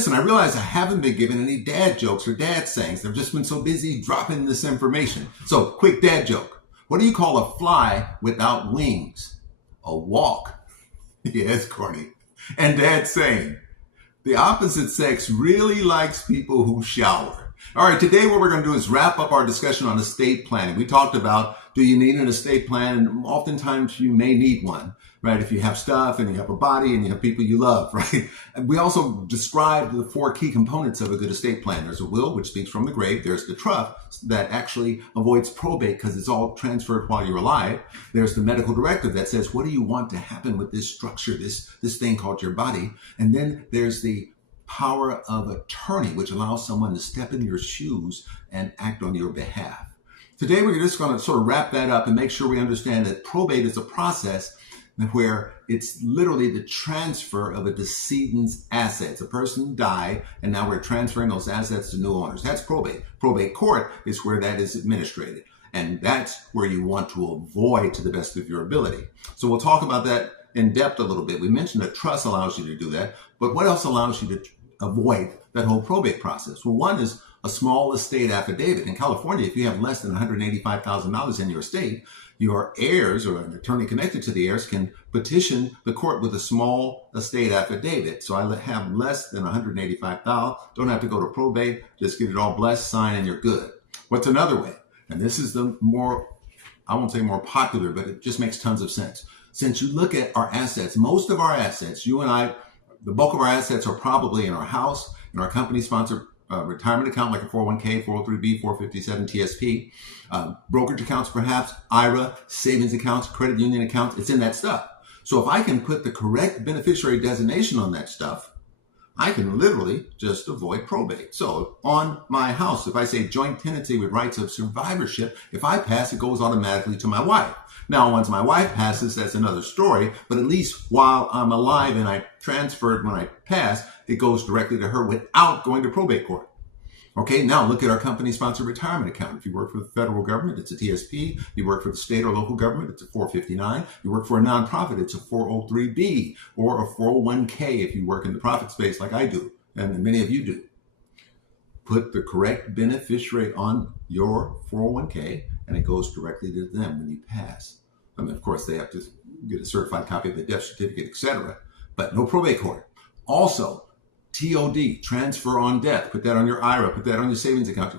listen, I realize I haven't been given any dad jokes or dad sayings. They've just been so busy dropping this information. So, quick dad joke. What do you call a fly without wings? A walk. Yeah, it's corny. And dad saying, the opposite sex really likes people who shower. All right, today what we're going to do is wrap up our discussion on estate planning. We talked about, do you need an estate plan? And oftentimes you may need one, right? If you have stuff and you have a body and you have people you love, right? And we also described the 4 key components of a good estate plan. There's a will, which speaks from the grave. There's the trust that actually avoids probate because it's all transferred while you're alive. There's the medical directive that says, what do you want to happen with this structure, this thing called your body? And then there's the power of attorney, which allows someone to step in your shoes and act on your behalf. Today, we're just going to sort of wrap that up and make sure we understand that probate is a process where it's literally the transfer of a decedent's assets. A person died, and now we're transferring those assets to new owners. That's probate. Probate court is where that is administrated. And that's where you want to avoid to the best of your ability. So we'll talk about that in depth a little bit. We mentioned that trust allows you to do that, but what else allows you to avoid that whole probate process? Well, one is a small estate affidavit. In California, if you have less than $185,000 in your estate, your heirs or an attorney connected to the heirs can petition the court with a small estate affidavit. So I have less than $185,000, don't have to go to probate, just get it all blessed, sign, and you're good. What's another way? And this is the more, I won't say more popular, but it just makes tons of sense. Since you look at our assets, most of our assets, you and I, the bulk of our assets are probably in our house, in our company-sponsored retirement account like a 401k, 403b, 457 TSP, brokerage accounts perhaps, IRA, savings accounts, credit union accounts. It's in that stuff. So if I can put the correct beneficiary designation on that stuff, I can literally just avoid probate. So on my house, if I say joint tenancy with rights of survivorship, if I pass, it goes automatically to my wife. Now, once my wife passes, that's another story. But at least while I'm alive and I transferred when I pass, it goes directly to her without going to probate court. Okay, now look at our company-sponsored retirement account. If you work for the federal government, it's a TSP. You work for the state or local government, it's a 459. You work for a nonprofit, it's a 403B or a 401k if you work in the profit space like I do, and many of you do. Put the correct beneficiary on your 401k, and it goes directly to them when you pass. I mean, of course, they have to get a certified copy of the death certificate, etc., but no probate court. Also, TOD, transfer on death. Put that on your IRA. Put that on your savings account.